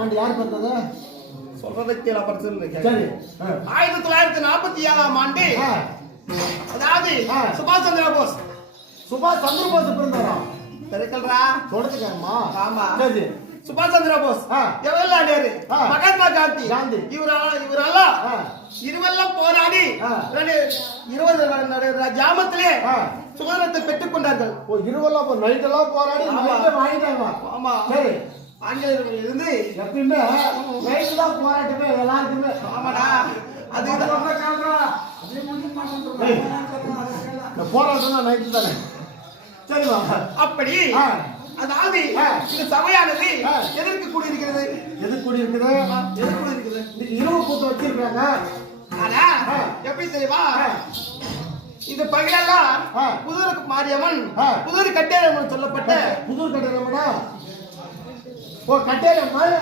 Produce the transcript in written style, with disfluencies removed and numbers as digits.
ஆண்டு யார் பார்த்தது? சொல்றதை கேள பரிசல் சரி. 1947ஆம் ஆண்டு அதாவது சுபாஷ் சந்திர போஸ் பிறந்தாரா? தெரிக்கல்றா சொல்றதுக்காமா? ஆமா. சரி. சுபாஷ் சந்திர போஸ் ஜவஹர்லால் நேரு மகாத்மா காந்தி இவரெல்லாம் இருவெல்லாம் போராடி 20 ஜாமத்திலே சுதந்திரத்தை பெற்றுக் கொண்டார்கள். இருவெல்லாம் நைட்டெல்லாம் போராடி வாங்கிட்டாங்க. ஆமா. சரி. ஆங்கிலேயர்கள் இருந்து எப்பயுமே நைட்டு தான் போராட்டமே எல்லாருக்குமே. ஆமாடா. அது போராட்டம் நைட்டு தானே. சரிவா. அப்படி அதாவது இந்த சபையானது எதற்கு கூடியிருக்கிறது? எதுக்கு கூடியிருக்குது? இன்னைக்கு இரவு கூத்து வச்சிருக்காங்க. ஆனா எப்படி தெரியுமா? இந்த பகலெல்லாம் புதூருக்கு மாரியம்மன் புதூர் கட்டேரம்மன் சொல்லப்பட்ட புதூர் கட்டேரம்மனா? ஓ கட்டேரம்மன்